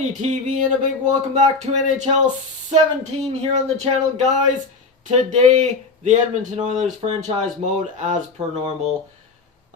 Dolynny TV and a big welcome back to NHL 17 here on the channel, guys. Today, the Edmonton Oilers franchise mode as per normal.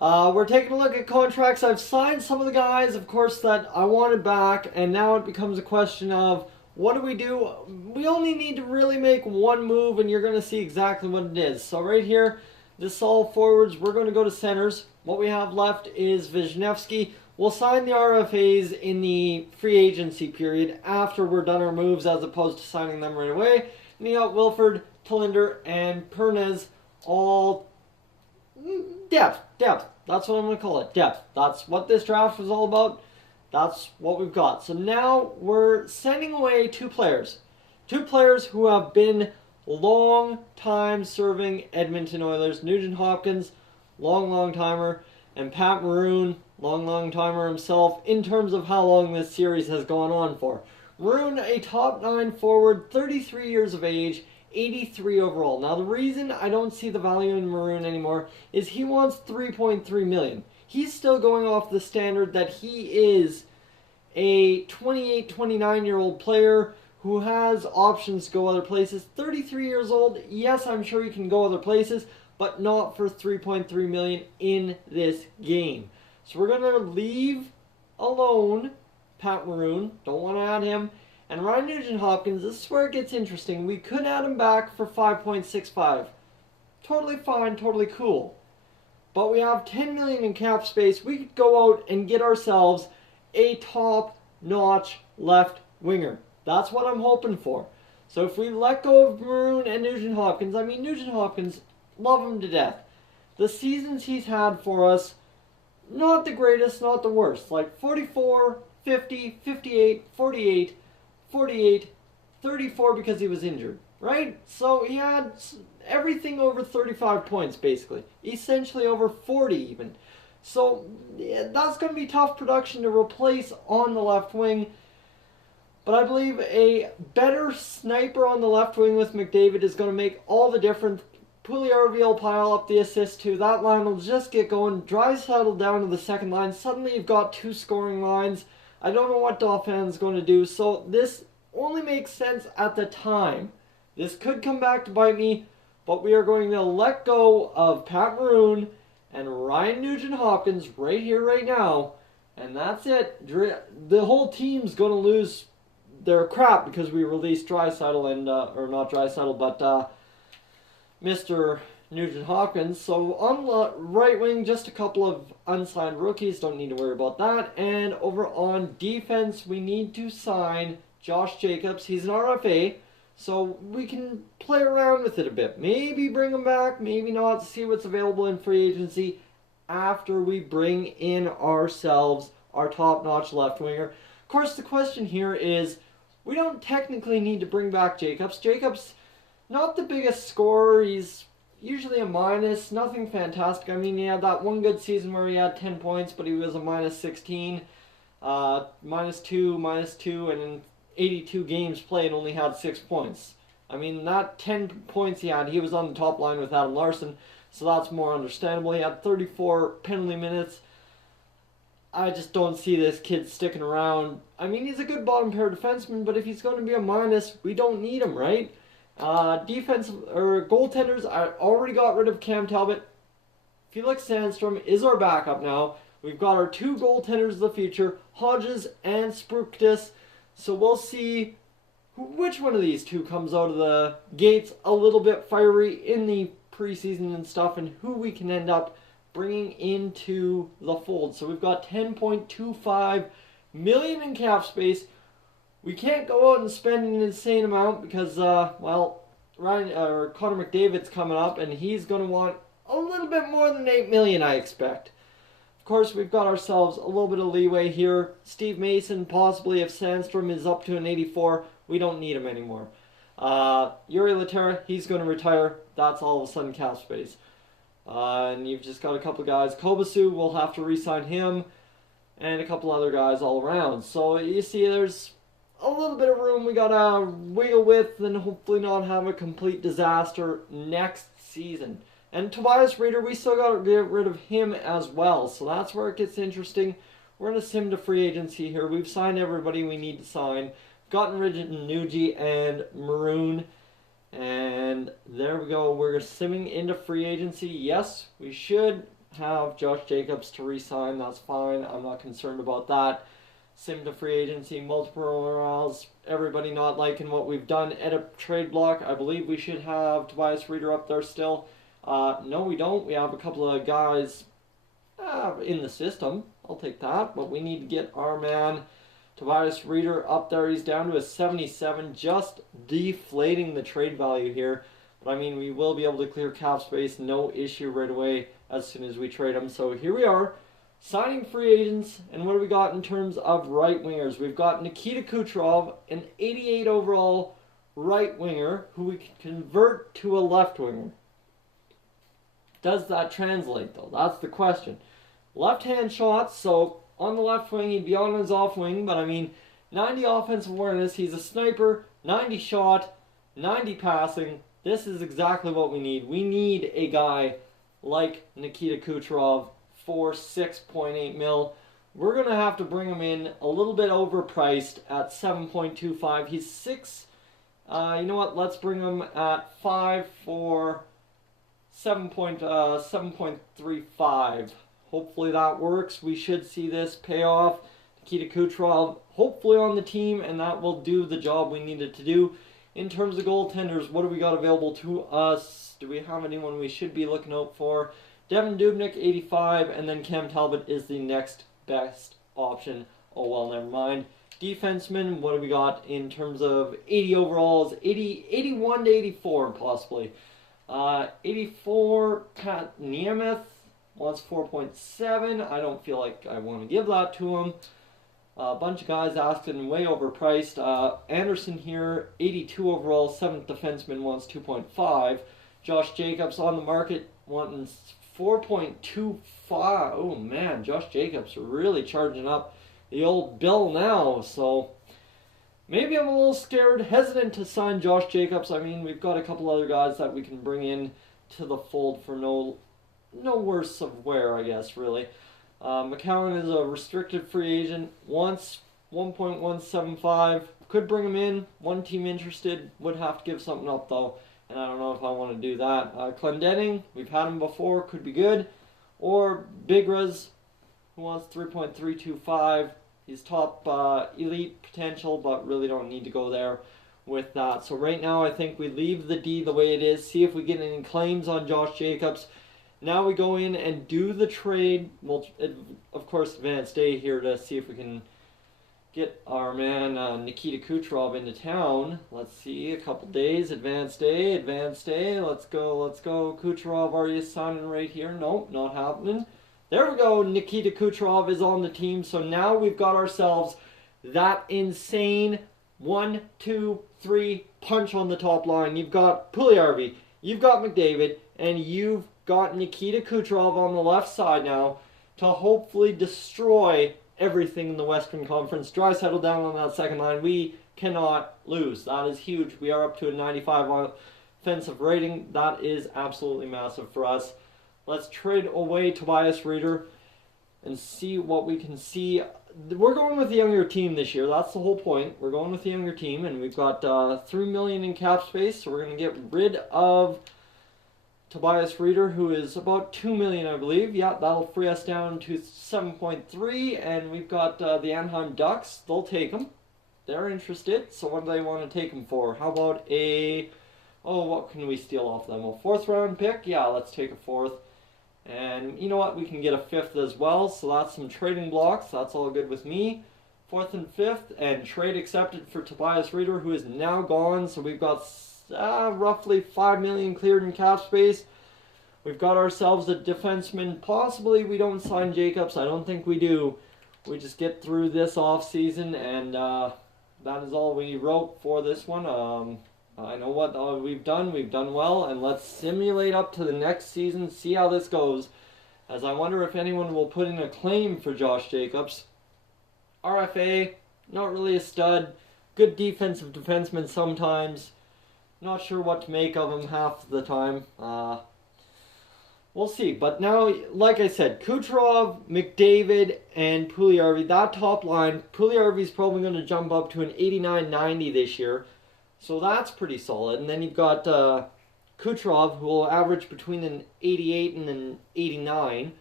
We're taking a look at contracts. I've signed some of the guys, of course, that I wanted back, and now it becomes a question of what do we do? We only need to really make one move, and you're going to see exactly what it is. So right here, this is all forwards. We're going to go to centers. What we have left is Wisniewski. We'll sign the RFAs in the free agency period after we're done our moves as opposed to signing them right away. And you got Wilford, Talinder, and Pernes all depth. That's what I'm going to call it, depth. That's what this draft was all about. That's what we've got. So now we're sending away two players. Two players who have been long time serving Edmonton Oilers. Nugent Hopkins, long timer, and Pat Maroon, long timer himself in terms of how long this series has gone on for. Maroon, a top 9 forward, 33 years of age, 83 overall. Now the reason I don't see the value in Maroon anymore is he wants $3.3 million. He's still going off the standard that he is a 28, 29-year-old player who has options to go other places. 33 years old, yes, I'm sure he can go other places, but not for $3.3 million in this game. So we're going to leave alone Pat Maroon. Don't want to add him. And Ryan Nugent-Hopkins, this is where it gets interesting. We could add him back for $5.65. Totally fine, totally cool. But we have $10 million in cap space. We could go out and get ourselves a top-notch left winger. That's what I'm hoping for. So if we let go of Maroon and Nugent-Hopkins, I mean, Nugent-Hopkins, love him to death. The seasons he's had for us, not the greatest, not the worst. Like 44, 50, 58, 48, 48, 34 because he was injured, right? So he had everything over 35 points, basically. Essentially over 40 even. So yeah, that's going to be tough production to replace on the left wing. But I believe a better sniper on the left wing with McDavid is going to make all the difference. Pugliarvi will pile up the assist too. That line will just get going. Draisaitl down to the second line. Suddenly you've got two scoring lines. I don't know what Dauphin's going to do. So this only makes sense at the time. This could come back to bite me. But we are going to let go of Pat Maroon and Ryan Nugent-Hopkins right here, right now. And that's it. The whole team's going to lose their crap because we released Draisaitl and, or not Draisaitl, but Mr. Nugent-Hopkins. So on the right wing, just a couple of unsigned rookies. Don't need to worry about that. And over on defense, we need to sign Josh Jacobs. He's an RFA, so we can play around with it a bit. Maybe bring him back, maybe not. See what's available in free agency after we bring in ourselves our top-notch left winger. Of course, the question here is, we don't technically need to bring back Jacobs. Jacobs, not the biggest scorer. He's usually a minus. Nothing fantastic. I mean, he had that one good season where he had 10 points, but he was a minus 16. Minus 2, and in 82 games played only had 6 points. I mean, that 10 points he had, he was on the top line with Adam Larson, so that's more understandable. He had 34 penalty minutes. I just don't see this kid sticking around. I mean, he's a good bottom pair defenseman, but if he's going to be a minus, we don't need him, right? Defensive or goaltenders, I already got rid of Cam Talbot. Felix Sandstrom is our backup now. We've got our two goaltenders of the future, Hodges and Spruktis. So we'll see which one of these two comes out of the gates a little bit fiery in the preseason and stuff, and who we can end up bringing into the fold. So we've got $10.25 million in cap space. We can't go out and spend an insane amount because, well, Connor McDavid's coming up, and he's going to want a little bit more than $8 million, I expect. Of course, we've got ourselves a little bit of leeway here. Steve Mason, possibly if Sandstrom is up to an 84, we don't need him anymore. Yuri Laterra, he's going to retire. That's all of a sudden cap space. And you've just got a couple of guys. Kobasu, we'll have to re-sign him, and a couple other guys all around. So you see there's a little bit of room we got to wiggle with and hopefully not have a complete disaster next season. And Tobias Rieder, we still got to get rid of him as well. So that's where it gets interesting. We're going to sim to free agency here. We've signed everybody we need to sign. Gotten rid of Nuji and Maroon. And there we go. We're simming into free agency. Yes, we should have Josh Jacobs to re-sign. That's fine. I'm not concerned about that. Sim to free agency, multiple morals, everybody not liking what we've done. Edit trade block. I believe we should have Tobias Rieder up there still. No, we don't. We have a couple of guys in the system. I'll take that. But we need to get our man Tobias Rieder up there. He's down to a 77, just deflating the trade value here. But I mean, we will be able to clear cap space, no issue right away as soon as we trade him. So here we are, signing free agents. And what do we got in terms of right wingers? We've got Nikita Kucherov, an 88 overall right winger who we can convert to a left winger. Does that translate though? That's the question. Left-hand shots, so on the left wing, he'd be on his off wing, but I mean, 90 offensive awareness, he's a sniper, 90 shot, 90 passing. This is exactly what we need. We need a guy like Nikita Kucherov for 6.8 mil. We're going to have to bring him in a little bit overpriced at 7.25. He's 6. You know what? Let's bring him at 5 for 7.35. Hopefully that works. We should see this pay off. Nikita Kucherov hopefully on the team, and that will do the job we needed to do. In terms of goaltenders, what do we got available to us? Do we have anyone we should be looking out for? Devin Dubnyk, 85, and then Cam Talbot is the next best option. Oh, well, never mind. Defensemen, what do we got in terms of 80 overalls? 81 to 84, possibly. 84, Pat Niemeth wants 4.7. I don't feel like I want to give that to him. A bunch of guys asking way overpriced. Anderson here, 82 overall, 7th defenseman, wants 2.5. Josh Jacobs on the market, wanting 4.25. Oh man, Josh Jacobs really charging up the old bill now. So maybe I'm a little scared, hesitant to sign Josh Jacobs. I mean, we've got a couple other guys that we can bring in to the fold for no worse of wear, I guess, really. McCowan is a restricted free agent, wants 1.175, could bring him in, one team interested, would have to give something up though, and I don't know if I want to do that. Goaltending, we've had him before, could be good, or Bigras, who wants 3.325, he's top elite potential, but really don't need to go there with that. So right now I think we leave the D the way it is, see if we get any claims on Josh Jacobs. Now we go in and do the trade. We'll, of course, advanced day here to see if we can get our man Nikita Kucherov into town. Let's see, a couple days, advanced day, let's go. Kucherov, are you signing right here? Nope, not happening. There we go, Nikita Kucherov is on the team, so now we've got ourselves that insane 1, 2, 3 punch on the top line. You've got Puljujärvi, you've got McDavid, and you've got Nikita Kucherov on the left side now to hopefully destroy everything in the Western Conference. Draisaitl down on that second line. We cannot lose. That is huge. We are up to a 95 offensive rating. That is absolutely massive for us. Let's trade away Tobias Rieder and see what we can see. We're going with the younger team this year. That's the whole point. We're going with the younger team, and we've got $3 million in cap space, so we're going to get rid of Tobias Rieder, who is about $2 million, I believe. Yeah, that'll free us down to 7.3, and we've got the Anaheim Ducks. They'll take him. They're interested, so what do they want to take him for? How about what can we steal off them? A 4th round pick? Yeah, let's take a 4th. And you know what? We can get a 5th as well, so that's some trading blocks. That's all good with me. 4th and 5th, and trade accepted for Tobias Rieder, who is now gone, so we've got roughly $5 million cleared in cap space. We've got ourselves a defenseman. Possibly we don't sign Jacobs. I don't think we do. We just get through this off season, and that is all we wrote for this one. I know what we've done. We've done well, and let's simulate up to the next season, see how this goes. As I wonder if anyone will put in a claim for Josh Jacobs. RFA, not really a stud. Good defensive defenseman sometimes. Not sure what to make of him half the time. we'll see. But now, like I said, Kucherov, McDavid, and Puljujarvi, that top line, Puljujarvi's probably going to jump up to an 89-90 this year. So that's pretty solid. And then you've got Kucherov, who will average between an 88 and an 89.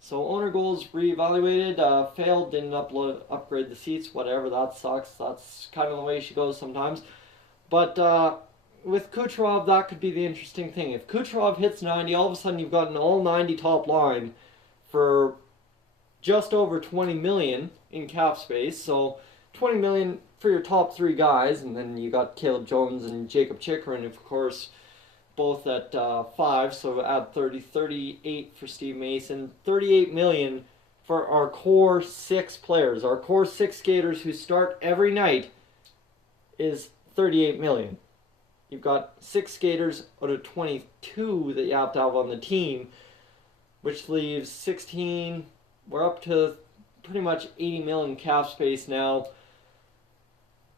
So owner goals reevaluated, failed, didn't upgrade the seats, whatever, that sucks. That's kind of the way she goes sometimes. But with Kucherov, that could be the interesting thing. If Kucherov hits 90, all of a sudden you've got an all 90 top line for just over 20 million in cap space. So 20 million for your top three guys, and then you got Caleb Jones and Jacob Chychrun, of course, both at 5, so add 30, 38 for Steve Mason, 38 million for our core 6 players. Our core 6 skaters who start every night is 38 million. You've got 6 skaters out of 22 that you have to have on the team, which leaves 16. We're up to pretty much 80 million cap space now.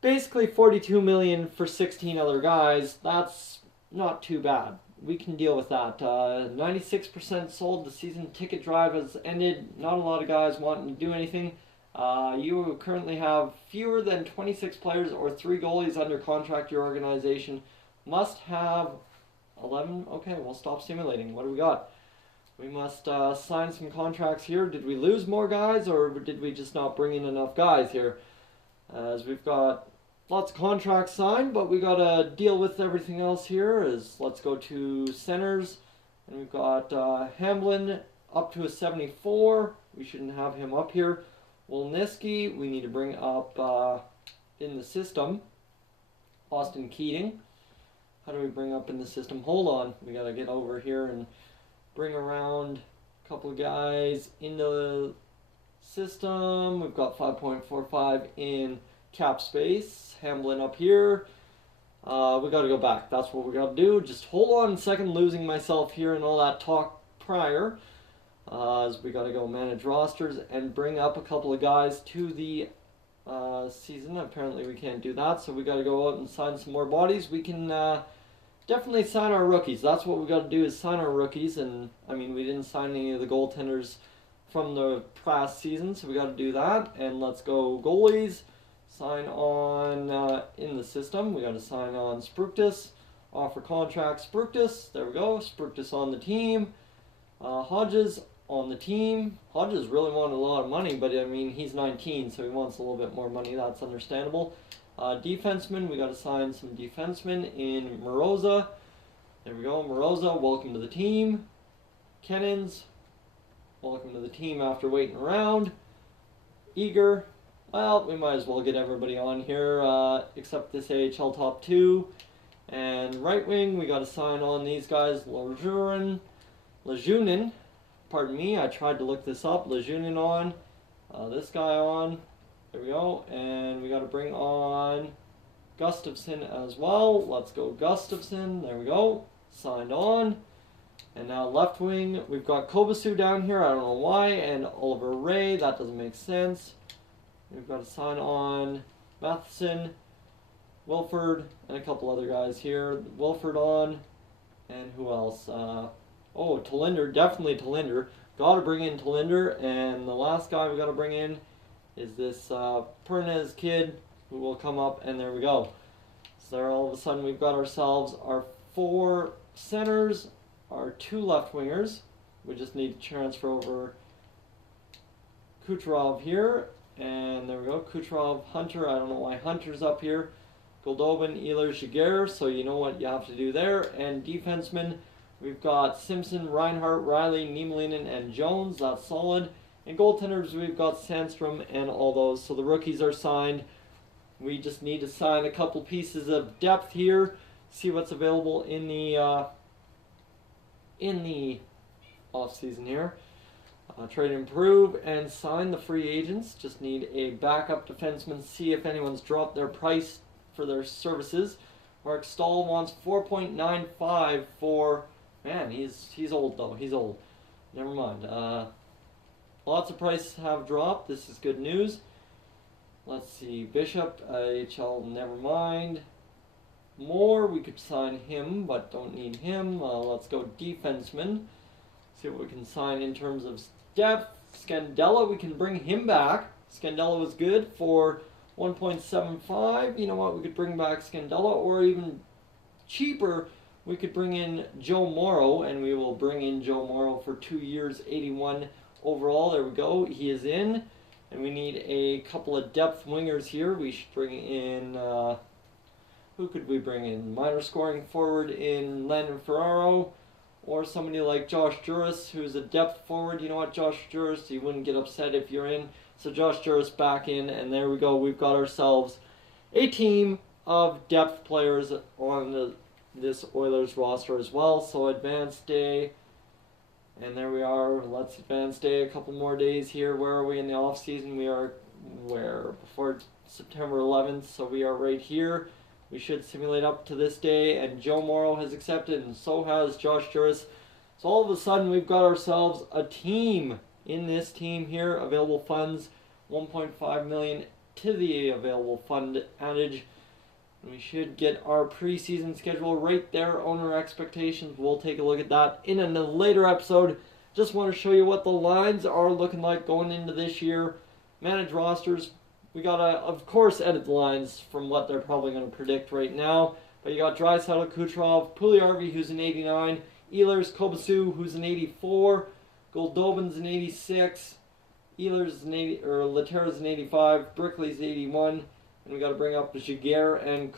Basically 42 million for 16 other guys. That's not too bad. We can deal with that. 96% sold. The season ticket drive has ended. Not a lot of guys wanting to do anything. You currently have fewer than 26 players or 3 goalies under contract. Your organization must have 11. Okay, we'll stop simulating. What do we got? We must sign some contracts here. Did we lose more guys, or did we just not bring in enough guys here? As we've got lots of contracts signed, but we got to deal with everything else here. Let's go to centers, and we've got Hamblin up to a 74. We shouldn't have him up here. Wolniski, we need to bring up in the system. Austin Keating. How do we bring up in the system? Hold on. We got to get over here and bring around a couple of guys in the system. We've got 5.45 in cap space. Hamblin up here. We got to go back. That's what we got to do. Just hold on a second, losing myself here and all that talk prior. As we got to go manage rosters and bring up a couple of guys to the season. Apparently we can't do that, so we got to go out and sign some more bodies. We can definitely sign our rookies. That's what we got to do, is sign our rookies. And I mean, we didn't sign any of the goaltenders from the past season, so we got to do that. And let's go goalies. Sign on in the system. We got to sign on Spruktus. Offer contract Spruktus. There we go. Spruktus on the team. Hodges on the team. Hodges really wanted a lot of money, but I mean, he's 19, so he wants a little bit more money. That's understandable. Defenseman, we got to sign some defensemen in Moroza. There we go. Moroza, welcome to the team. Kennins, welcome to the team after waiting around. Eager. Well, we might as well get everybody on here except this AHL top 2. And right wing, we got to sign on these guys. Lejunin, pardon me, I tried to look this up. Lejunin on. This guy on. There we go. And we got to bring on Gustafsson as well. Let's go Gustafsson. There we go. Signed on. And now left wing, we've got Kobasu down here. I don't know why. And Oliver Ray. That doesn't make sense. We've got to sign on Matheson, Wilford, and a couple other guys here. Wilford on, and who else? Oh, Talinder, definitely Talinder. Got to bring in Talinder, and the last guy we got to bring in is this Pernes kid, who will come up, and there we go. So there, all of a sudden we've got ourselves our 4 centers, our 2 left wingers. We just need to transfer over Kucherov here. And there we go, Kucherov, Hunter. I don't know why Hunter's up here. Goldobin, Ehlers, Jaguar, so you know what you have to do there. And defensemen, we've got Simpson, Reinhart, Riley, Niemelinen, and Jones. That's solid. And goaltenders, we've got Sandstrom and all those. So the rookies are signed. We just need to sign a couple pieces of depth here. See what's available in the off season here. Trade improve and sign the free agents. Just need a backup defenseman. See if anyone's dropped their price for their services. Mark Stahl wants 4.95 for. Man, he's old though. He's old. Never mind. Lots of prices have dropped. This is good news. Let's see. Bishop, AHL. Never mind. Moore, we could sign him, but don't need him. Let's go defenseman. See what we can sign in terms of depth. Scandella, we can bring him back. Scandella was good for 1.75. You know what? We could bring back Scandella, or even cheaper, we could bring in Joe Morrow, and we will bring in Joe Morrow for 2 years, 81 overall. There we go. He is in. And we need a couple of depth wingers here. We should bring in, who could we bring in? Minor scoring forward in Landon Ferraro, or somebody like Josh Juris, who's a depth forward. You know what, Josh Juris, you wouldn't get upset if you're in. So Josh Juris back in, and there we go. We've got ourselves a team of depth players on this Oilers roster as well. So advanced day. And there we are. Let's advance day. A couple more days here. Where are we in the off season? We are before September 11th. So we are right here. We should simulate up to this day. And Joe Morrow has accepted, and so has Josh Juris. So all of a sudden, we've got ourselves a team in this team here. Available funds, $1.5 million to the available fund adage. We should get our preseason schedule right there. Owner expectations. We'll take a look at that in a later episode. Just want to show you what the lines are looking like going into this year. Manage rosters. We got to, of course, edit the lines from what they're probably going to predict right now. But you got Draisaitl, Kucherov, Puljujarvi, who's an 89. Ehlers, Kobasu, who's an 84. Goldobin's an 86. Ehlers an 80, or Latera's an 85. Brickley's 81. And we got to bring up Giguère and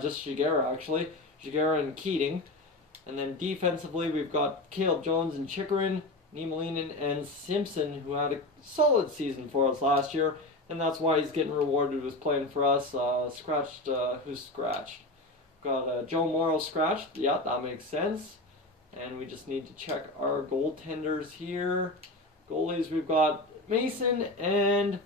just Giguère actually. Giguère and Keating. And then defensively, we've got Caleb Jones and Chikrin, Niemelainen, and Simpson, who had a solid season for us last year. And that's why he's getting rewarded with playing for us. Who's scratched? Got Joe Morrow scratched. Yeah, that makes sense. And we just need to check our goaltenders here. Goalies, we've got Mason and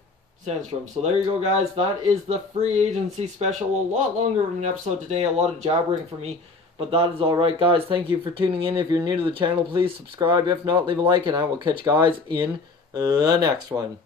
Sandstrom. So there you go, guys. That is the free agency special. A lot longer of an episode today. A lot of jabbering for me. But that is alright, guys. Thank you for tuning in. If you're new to the channel, please subscribe. If not, leave a like. And I will catch you guys in the next one.